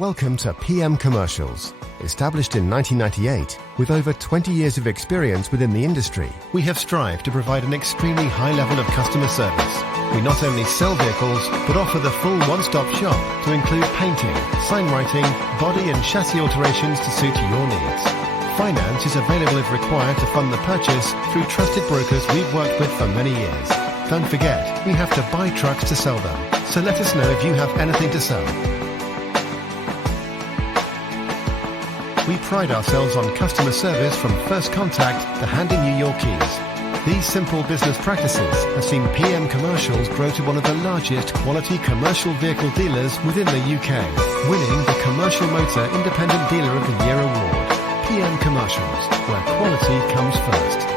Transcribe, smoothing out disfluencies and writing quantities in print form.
Welcome to PM Commercials. Established in 1998, with over 20 years of experience within the industry, we have strived to provide an extremely high level of customer service. We not only sell vehicles, but offer the full one-stop shop to include painting, sign writing, body and chassis alterations to suit your needs. Finance is available if required to fund the purchase through trusted brokers we've worked with for many years. Don't forget, we have to buy trucks to sell them, so let us know if you have anything to sell. We pride ourselves on customer service from first contact to handing you your keys. These simple business practices have seen PM Commercials grow to one of the largest quality commercial vehicle dealers within the UK, winning the Commercial Motor Independent Dealer of the Year award. PM Commercials, where quality comes first.